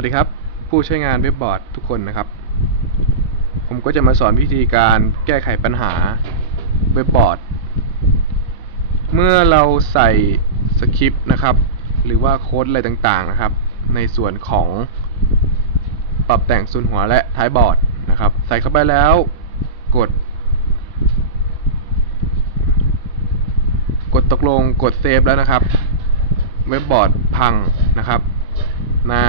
วัสดีครับ ผู้ใช้งานเว็บบอร์ดทุกคนนะครับ ผมก็จะมาสอนวิธีการแก้ไขปัญหาเว็บบอร์ด เมื่อเราใส่สคริปต์นะครับ หรือว่าโค้ดอะไรต่างๆนะครับ ในส่วนของปรับแต่งส่วนหัวและท้ายบอร์ดนะครับ ใส่เข้าไปแล้วกด กดตกลงกดเซฟแล้วนะครับ เว็บบอร์ดพังนะครับหน้า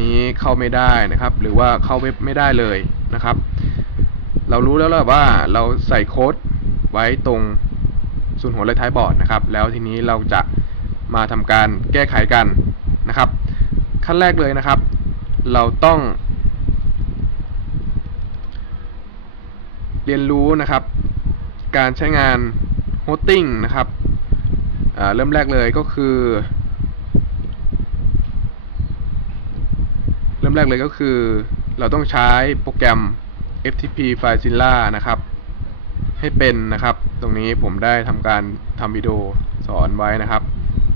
นี้เข้าไม่ได้นะครับ หรือว่าเข้าเว็บไม่ได้เลยนะครับ เรารู้แล้วแหละว่าเราใส่โค้ดไว้ตรงส่วนหัวและท้ายบอร์ดนะครับ แล้วทีนี้เราจะมาทำการแก้ไขกันนะครับ ขั้นแรกเลยนะครับ เราต้อง เรียนรู้นะครับ การใช้งานโฮสติ้งนะครับเริ่มแรกเลยก็คือ เริ่ม แรกเลยก็คือ เราต้องใช้โปรแกรม FTP FileZilla นะครับ ให้เป็นนะครับ ตรงนี้ผมได้ทำการทำวิดีโอสอนไว้นะครับ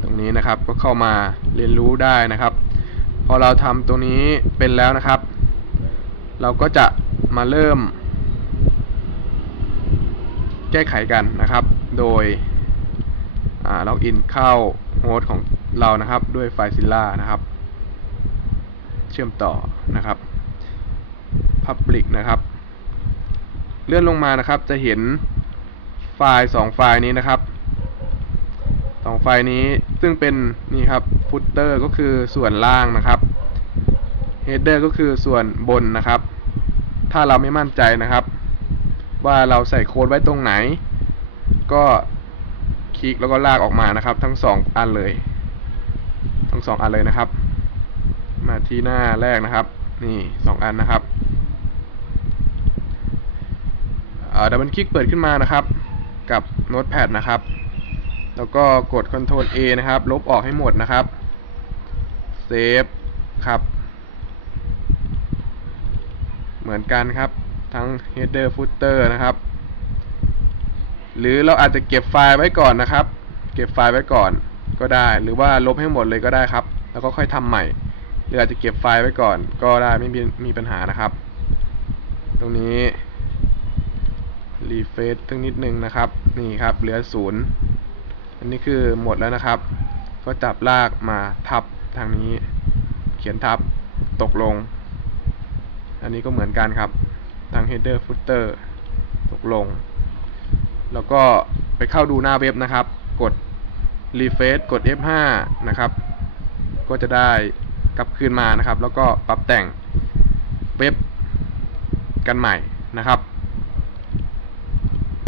ตรงนี้นะครับก็เข้ามาเรียนรู้ได้นะครับ พอเราทำตรงนี้เป็นแล้วนะครับ เราก็จะมาเริ่ม แก้ไขกันนะครับ โดยล็อกอินเข้าโฮสต์ของเรานะครับ ด้วย FileZilla นะครับ ชื่อมต่อนะครับ Public นะครับ เลื่อนลงมานะครับจะเห็นไฟล์2ไฟล์นี้นะครับสองไฟล์นี้ซึ่งเป็นนี่ครับ footer ก็คือส่วนล่างนะครับ header ก็คือส่วนบนนะครับ ถ้าเราไม่มั่นใจนะครับ ว่าเราใส่โค้ดไว้ตรงไหน ก็คลิกแล้วก็ลากออกมานะครับ ทั้งสองอันเลย ทั้งสองอันเลยนะครับ ที่หน้าแรกนะครับ นี่สองอันนะครับดับเบิลคลิกเปิดขึ้นมานะครับ กับโน้ตแพดนะครับ แล้วก็กด Ctrl A นะครับ ลบออกให้หมดนะครับเซฟครับ เหมือนกันครับ ทั้ง header footer นะครับ หรือเราอาจจะเก็บไฟล์ไว้ก่อนนะครับ เก็บไฟล์ไว้ก่อนก็ได้ หรือว่าลบให้หมดเลยก็ได้ครับ แล้วก็ค่อยทำใหม่ หรืออาจจะเก็บไฟล์ไว้ก่อน ก็ได้ไม่มีมีปัญหานะครับ ตรงนี้รีเฟซทั้งนิดนึงนะครับ นี่ครับเหลือศูนย์อันนี้คือหมดแล้วนะครับ ก็จับลากมาทับทางนี้ เขียนทับตกลง อันนี้ก็เหมือนกันครับทาง header footer ตกลง แล้วก็ไปเข้าดูหน้าเว็บนะครับ กด refresh กด F5 นะครับ ก็จะได้ กลับคืนมานะครับ แล้วก็ปรับแต่งเว็บกันใหม่นะครับ